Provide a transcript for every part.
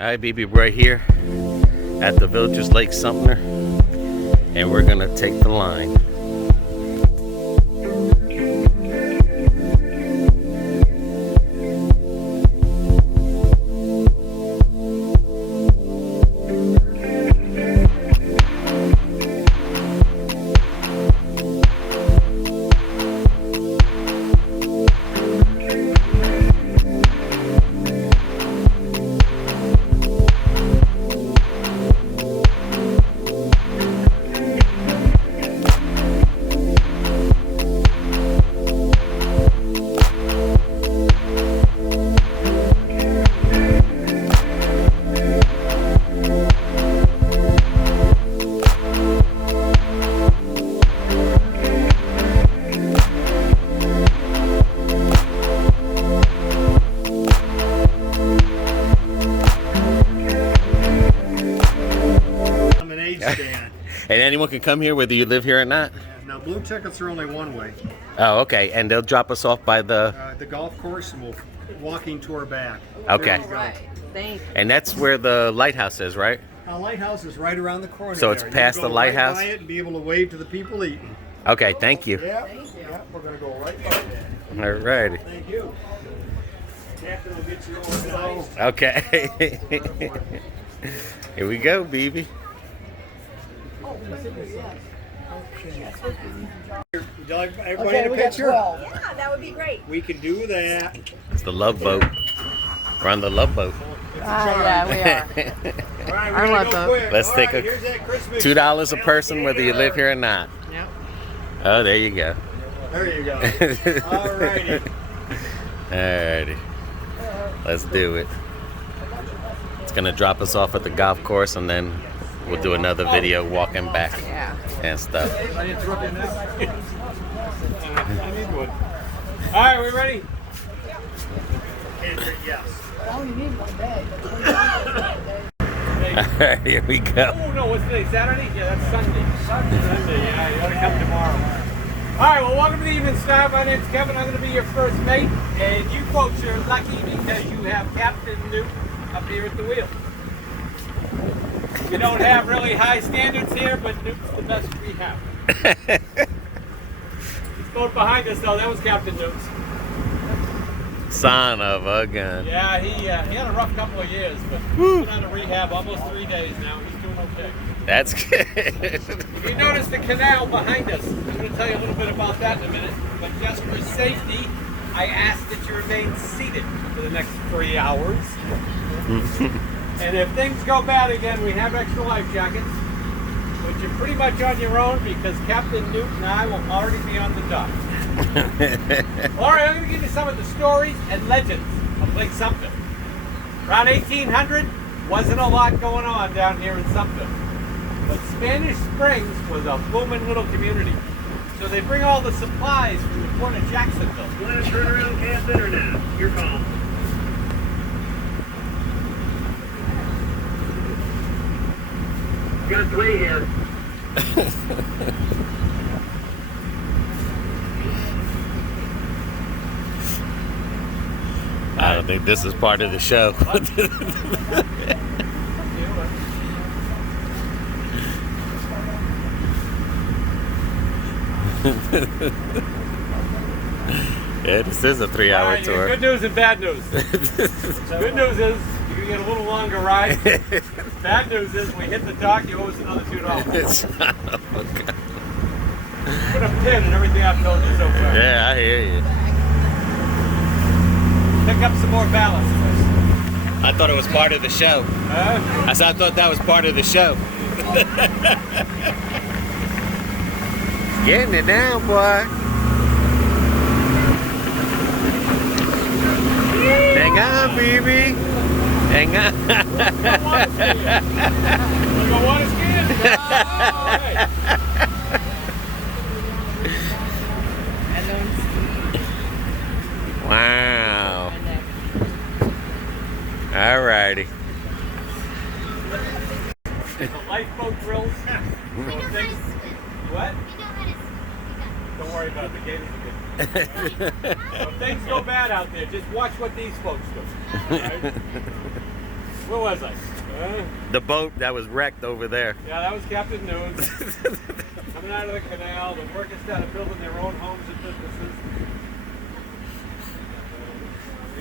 Hi, BB, right here at the Adventures Lake Sumter, and we're gonna take the line. And anyone can come here whether you live here or not? Now, blue tickets are only one way. Oh, okay. And they'll drop us off by the golf course, and we'll walking tour back. Okay. Right. Thank you. And that's where the lighthouse is, right? The lighthouse is right around the corner. So it's there. past You the can go lighthouse? Right by it and be able to wave to the people eating. Okay, thank you. Yeah, we're going to go right by that. All righty. Thank you. Captain will get you organized. Okay. Here we go, BB. Would you like everybody in a picture? Yeah, that would be great. We can do that. It's the Love Boat. We're on the Love Boat. Yeah, we are. All right, I we're love gonna go that. quick. Let's All take right, a here's that Christmas $2 a person whether you live here or not. Yep. Oh, there you go. There you go. All righty. Alrighty. Let's do it. It's gonna drop us off at the golf course, and then we'll do another video walking back Yeah. and stuff. I interrupt you now? I need one. All right, we ready? Yes. Oh, you need one bag. Alright, here we go. Oh, no, what's today? Saturday? Yeah, that's Sunday. Sunday, yeah, you ought to come tomorrow. All right, well, welcome to the Evening Star. My name's Kevin. I'm going to be your first mate. And you folks are lucky because you have Captain Newt up here at the wheel. We don't have really high standards here, but Newt's the best we have. This boat behind us, though, that was Captain Newt's. Son of a gun. Yeah, he had a rough couple of years, but he's been out of rehab almost 3 days now. He's doing okay. That's good. If you notice the canal behind us, I'm going to tell you a little bit about that in a minute. But just for safety, I ask that you remain seated for the next 3 hours. And if things go bad again, we have extra life jackets. But you're pretty much on your own because Captain Newt and I will already be on the dock. All right, I'm going to give you some of the stories and legends of Lake Sumter. Around 1800, wasn't a lot going on down here in Sumter. But Spanish Springs was a booming little community. So they bring all the supplies from the port of Jacksonville. You want to turn around, Captain, or not? Your call. Got 3 here. I don't think this is part of the show. Yeah, this is a 3-hour Right, tour. good news and bad news. Good news is you can get a little longer ride. Bad news is we hit the dock, you owe us another $2. Son of a gun. Put a pin in everything I've told you so far. Yeah, I hear you. Pick up some more ballast. I thought it was part of the show. I thought that was part of the show. Getting it down, boy. Hang on, baby. Hang on. You don't want to ski it? All right. Wow. Alrighty. The lifeboat drills. What? Don't worry about it. The gators are good. If things go bad out there, just watch what these folks do. Right? Where was I? The boat that was wrecked over there. Yeah, that was Captain News. Coming out of the canal, the workers started building their own homes and businesses.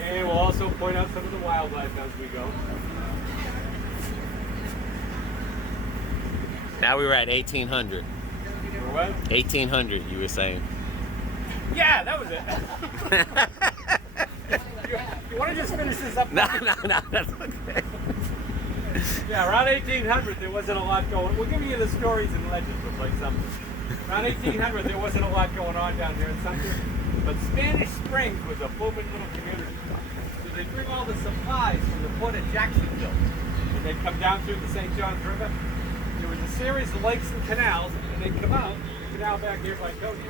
And we'll also point out some of the wildlife as we go. Now we were at 1800. For what? 1800, you were saying. Yeah, that was it. you want to just finish this up? No, that's okay. Yeah, around 1800 there wasn't a lot going. We'll give you the stories and legends of Lake Sumter. Around 1800 there wasn't a lot going on down here in Sumter, but Spanish Springs was a booming little community. So they'd bring all the supplies from the port of Jacksonville, and they'd come down through the St. Johns River. There was a series of lakes and canals, and they'd come out, the canal back here by Cody,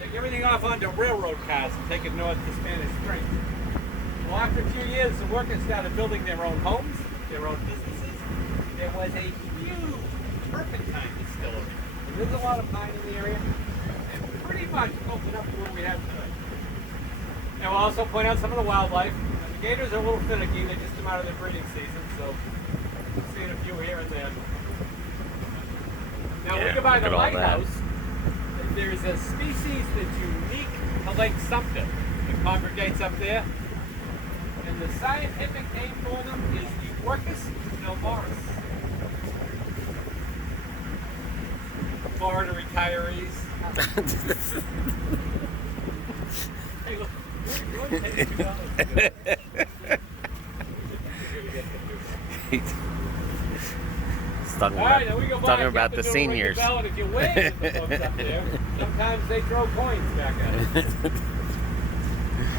take everything off onto railroad cars and take it north to Spanish Springs. Well, after a few years, the workers started building their own homes, their own businesses. There was a huge turpentine distillery. And there's a lot of pine in the area, and pretty much opened up to what we have today. And we'll also point out some of the wildlife. The gators are a little finicky. They just come out of their breeding season, so we've seen a few here and there. Now, Yeah, we go by look the at all that. lighthouse. There's a species that's unique to Lake Sumter that congregates up there. And the scientific name for them is the Orcus novaris. Florida retirees. Hey, look. You're taking Talking All right, now we go by. talking You about have to the do a ring seniors. bell, and if you wave at the folks up there, sometimes they throw coins back at us.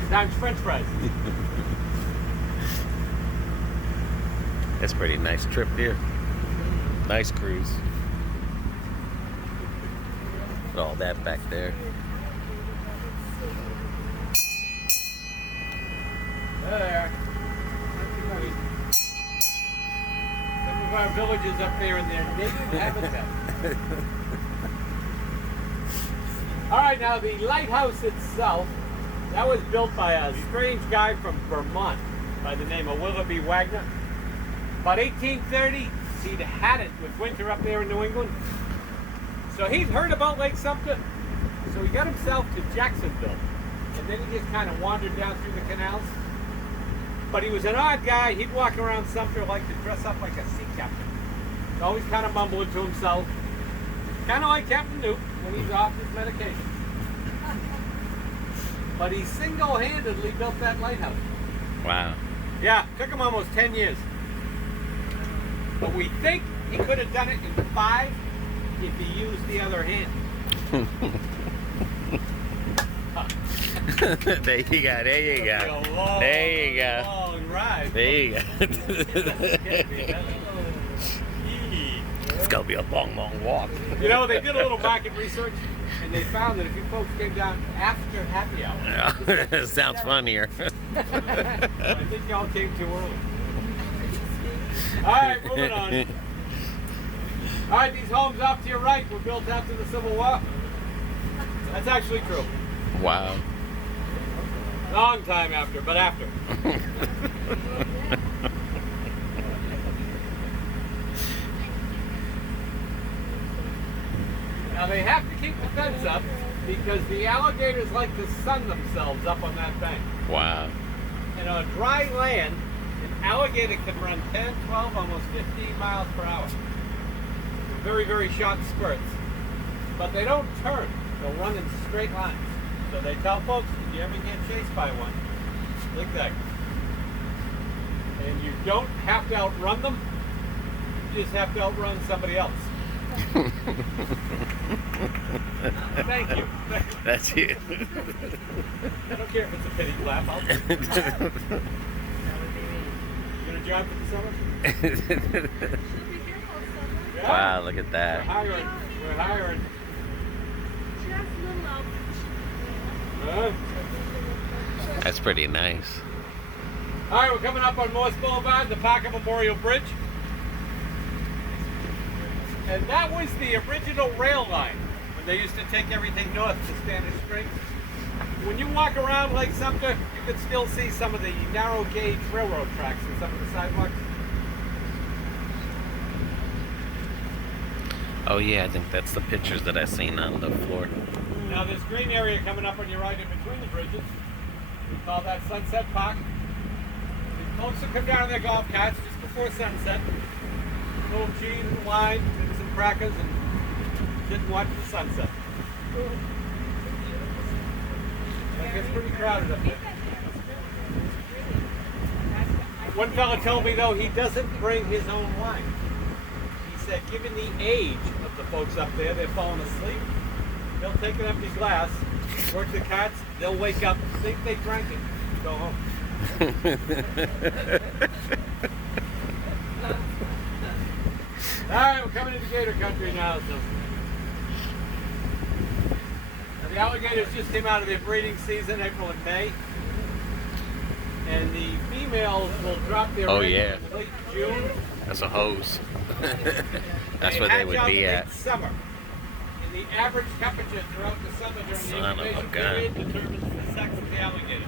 Sometimes French fries. That's a pretty nice trip here. Nice cruise. Put all that back there. There. Some of our villages up there in their native habitat. All right, now the lighthouse itself, that was built by a strange guy from Vermont by the name of Willoughby Wagner. About 1830, he'd had it with winter up there in New England. So he'd heard about Lake Sumter, so he got himself to Jacksonville. And then he just kind of wandered down through the canals. But he was an odd guy. He'd walk around Sumter like to dress up like a sea captain. He's always kind of mumbling to himself. Kind of like Captain Newt when he's off his medication. But he single-handedly built that lighthouse. Wow. Yeah, took him almost 10 years. But we think he could have done it in 5 if he used the other hand. There you go. There you go. There you go. Long ride. There you go. It's gonna be a long, long walk. You know, they did a little market research, and they found that if you folks came down after happy hour, Yeah. Sounds funnier. I think y'all came too early. All right, moving on. All right, these homes off to your right were built after the Civil War. That's actually true. Wow. Long time after, but after. Now they have to keep the fence up because the alligators like to sun themselves up on that bank. Wow. And on dry land, an alligator can run 10, 12, almost 15 miles per hour. Very, very short spurts. But they don't turn. They'll run in straight lines. So they tell folks, if you ever get chased by one, zigzag. And you don't have to outrun them. You just have to outrun somebody else. Thank you. That's you. I don't care if it's a pity clap. I'll take it. You gonna job for the summer? Yeah. Wow, look at We're that. hiring. We're hiring. That's pretty nice. All right, we're coming up on Morse Boulevard, the Parker Memorial Bridge. And that was the original rail line when they used to take everything north to Spanish Springs. When you walk around Lake Sumter, you can still see some of the narrow gauge railroad tracks and some of the sidewalks. Oh yeah, I think that's the pictures that I seen on the floor. Now this green area coming up on your right in between the bridges, we call that Sunset Park. The folks will come down on their golf carts just before sunset. A little cheese and wine, maybe some crackers, and sit and watch the sunset. It gets pretty crowded up there. One fella told me though he doesn't bring his own wine. He said given the age of the folks up there, they're falling asleep. They'll take an empty glass, work the carts, they'll wake up, think they drank it, and go home. Alright, we're coming into gator country now. So. Now, the alligators just came out of their breeding season, April and May. And the females will drop their eggs in late June. That's a hose. That's where they would be at. Summer. And the average temperature throughout the summer during the incubation period determines the sex of the alligator.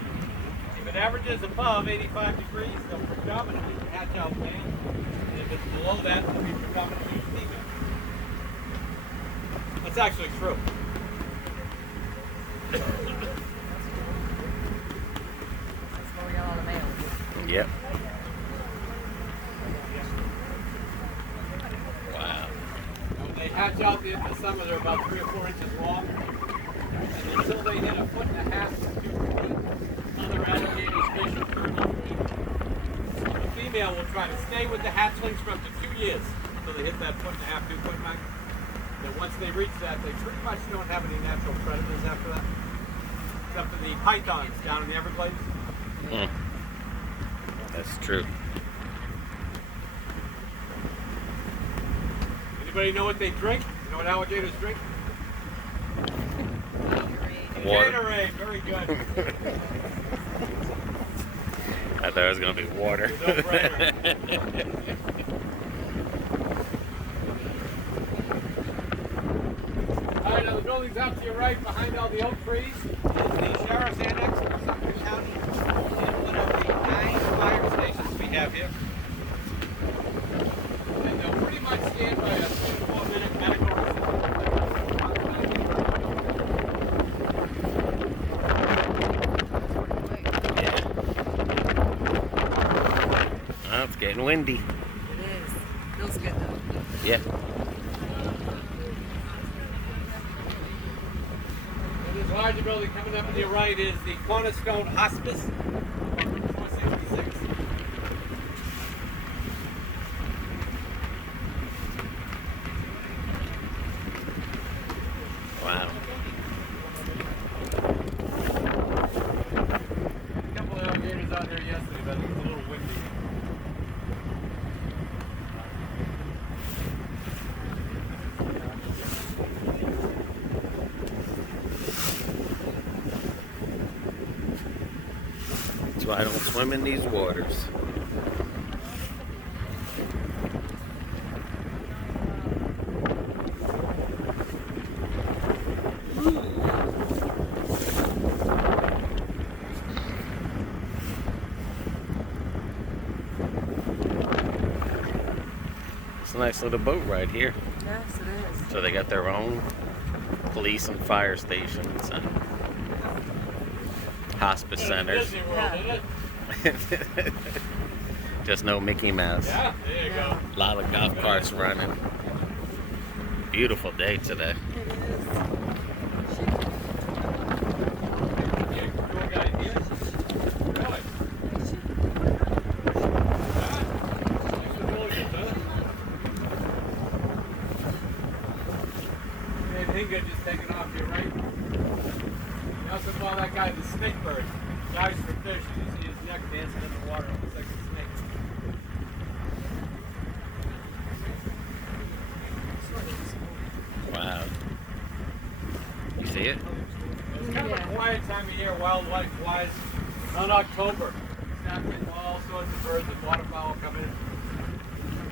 If it averages above 85 degrees, they'll predominantly hatch out male. And if it's below that, they'll be predominantly female. That's actually true. Yep. Wow. When they hatch out in the summer, they're about 3 or 4 inches long. And until they hit 1.5 to 2 feet, other alligators facial curve feet. The female will try to stay with the hatchlings for up to 2 years until they hit that 1.5 to 2 foot mark. Then once they reach that, they pretty much don't have any natural predators after that. Except for the pythons down in the Everglades. Mm. That's true. Anybody know what they drink? You know what alligators drink? Water. Gatorade, very good. I thought it was going to be water. Alright, now the building's out to your right behind all the oak trees is the Sheriff's Annex of Sumter County. And one of the 9 fire stations we have here. And they'll pretty much stand by a 2 to 4 minute medical Oh, it's getting windy. It is. Feels good though. Yeah. This larger building coming up to your right is the Cornerstone Hospice on Route 466. Wow. A couple of alligators out there yesterday, but it was a little windy. That's why I don't swim in these waters. It's a nice little boat ride here. Yes, it is. So they got their own police and fire stations and hospice centers. Disney World, isn't it? Just no Mickey Mouse. Yeah, there you go. A lot of golf carts running. Beautiful day today. It is. Yeah, tour guide here. Really? Yeah. Thanks for doing it, huh? Dave Hinga just taking off here, right? We also call that guy the snake bird. Dives for fish. You see his neck dancing in the water. Looks like a snake. Wow. You see it? It's kind of a quiet time of year, wildlife wise. Around October, snapping all sorts of birds and waterfowl come in.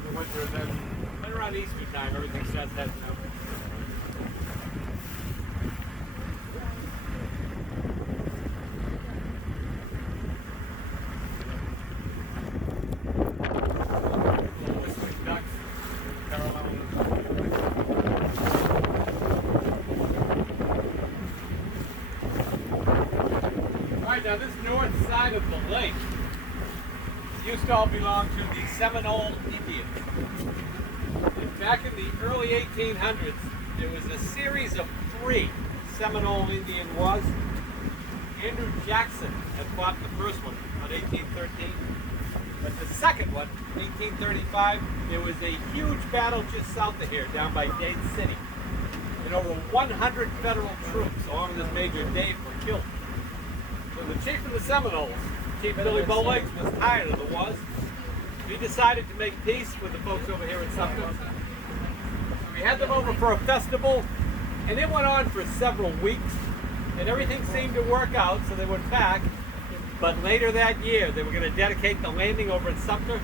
The winter, and then around Easter time, everything starts heading out. Little whistling ducks, Carolina. right, now this north side of the lake used to all belong to the Seminole Indians. And back in the early 1800s, there was a series of 3 Seminole Indian wars. Andrew Jackson had fought the first one about 1813. But the second one, 1835, there was a huge battle just south of here, down by Dade City. And over 100 federal troops, along with Major Dave, were killed. So the chief of the Seminoles, Chief Billy Bowlegs, was tired of the wars. He decided to make peace with the folks over here in Sumter. So we had them over for a festival, and it went on for several weeks. And everything seemed to work out, so they went back. But later that year, they were going to dedicate the landing over at Sumter,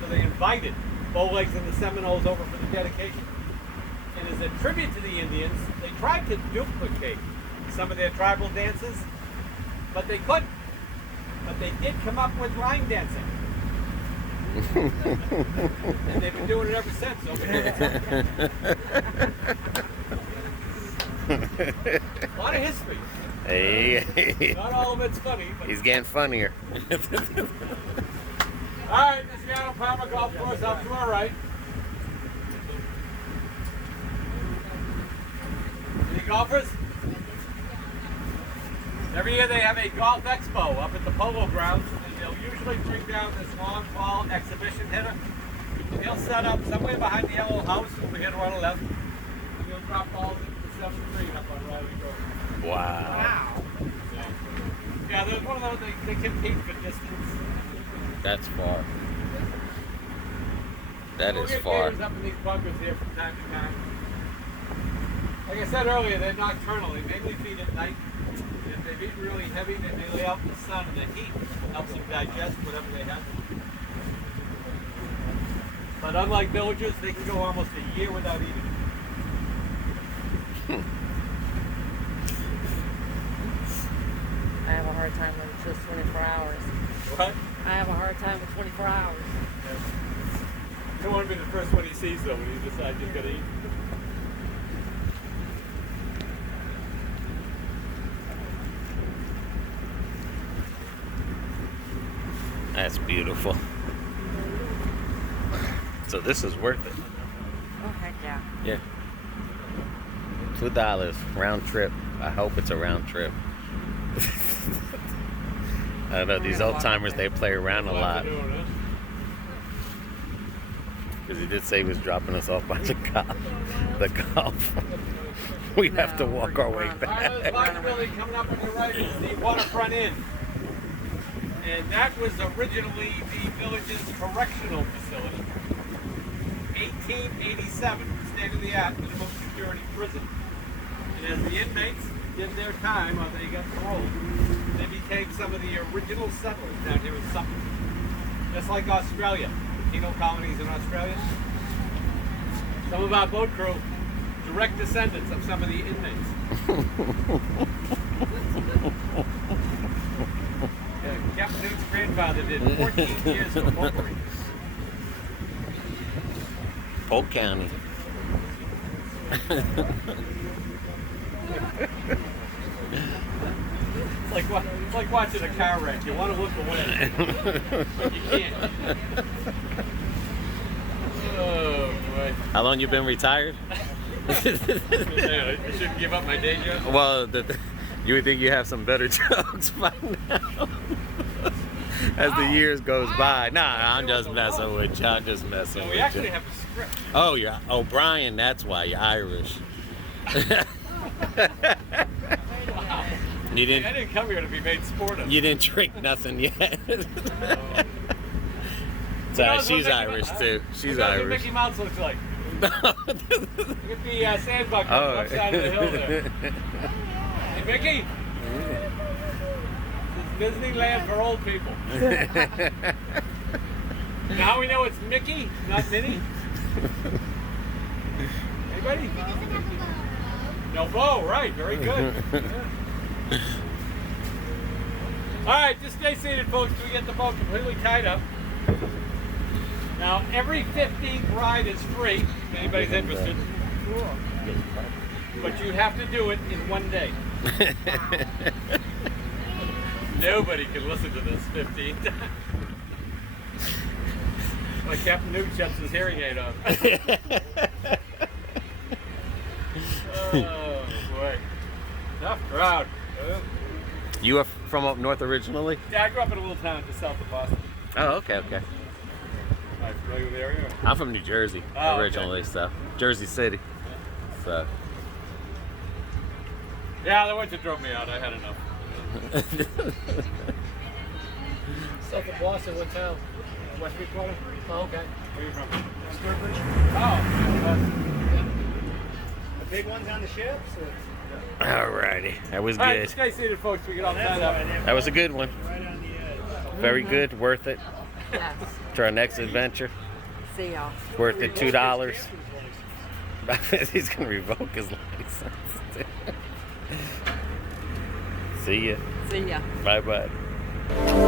so they invited Bowlegs and the Seminoles over for the dedication. And as a tribute to the Indians, they tried to duplicate some of their tribal dances, but they couldn't. But they did come up with line dancing. And they've been doing it ever since over here. A lot of history. Hey. Not all of it's funny, but He's getting funnier. alright, this is the Arnold Palmer Golf Course up to our right. Any golfers? Every year they have a golf expo up at the Polo Grounds, and they'll usually bring down this long ball exhibition hitter. And he'll set up somewhere behind the yellow house over here to our left. And he'll drop balls into the 7th green up on Riley Road. Wow. Yeah, there's one of those, they compete for distance. That's far. That We'll is get far. gators up in these bunkers here from time to time. Like I said earlier, they're nocturnal. They mainly feed at night. If they've eaten really heavy, then they lay out in the sun, and the heat helps them digest whatever they have. But unlike villagers, they can go almost a year without eating. I have a hard time when it's just 24 hours. What? I have a hard time with 24 hours. You don't want to be the first one he sees, though, when he decides he's going to eat. That's beautiful. So this is worth it. Oh, heck yeah. Yeah. $2 round trip. I hope it's a round trip. I don't know, these old timers, they play around a lot. Because he did say he was dropping us off by the golf. We have to walk our way Alright, back. this large building coming up on your right is the Waterfront Inn. And that was originally the village's correctional facility. 1887, state-of-the-art minimum security prison. And as the inmates did their time, or they got paroled, they became some of the original settlers down here in Sumter. Just like Australia, the penal colonies in Australia. Some of our boat crew, direct descendants of some of the inmates. Captain Newt's grandfather did 14 years for boat marine. Polk County. It's like watching a car wreck. You want to look away, but you can't. Oh boy! How long you been retired? I shouldn't give up my day job. Well, you would think you have some better jokes by now. As the years goes by. Nah, I'm just messing with you. I'm just messing We with actually you. have a script. Oh, you're O'Brien. That's why you're Irish. You I didn't. didn't come here to be made sport of. You didn't drink nothing yet. You know, Sorry, she's it's what Irish too. She's Who knows what Irish. Mickey Mouse looks like. Look at the sandbug Oh. upside of the hill there. Hey, Mickey. This is Disneyland for old people. Now we know it's Mickey, not Minnie. Anybody? No bow, right? Very good. Yeah. All right, just stay seated, folks, till we get the boat completely tied up. Now, every 15th ride is free, if anybody's interested. But you have to do it in one day. Nobody can listen to this 15 times. Like Captain Newt shuts his hearing aid on. Oh boy. Tough crowd. You are from up north originally? Yeah, I grew up in a little town just south of Boston. Oh, okay. Are you familiar with the area? I'm from New Jersey Oh, originally, so Jersey City. So. Yeah, the winter drove me out. I had enough. South of Boston, what town? West Bridgewater? Oh, okay. Where are you from? Sturbridge. Oh, The big ones on the ships? Alrighty, that was all right, good. just stay seated, folks. We get all That's tied why up. they're That was a good one. right on the edge. Very good, worth it. Yes. To our next adventure, See y'all. worth it. $2. Camping's license. He's gonna revoke his license. See ya. See ya. Bye bye.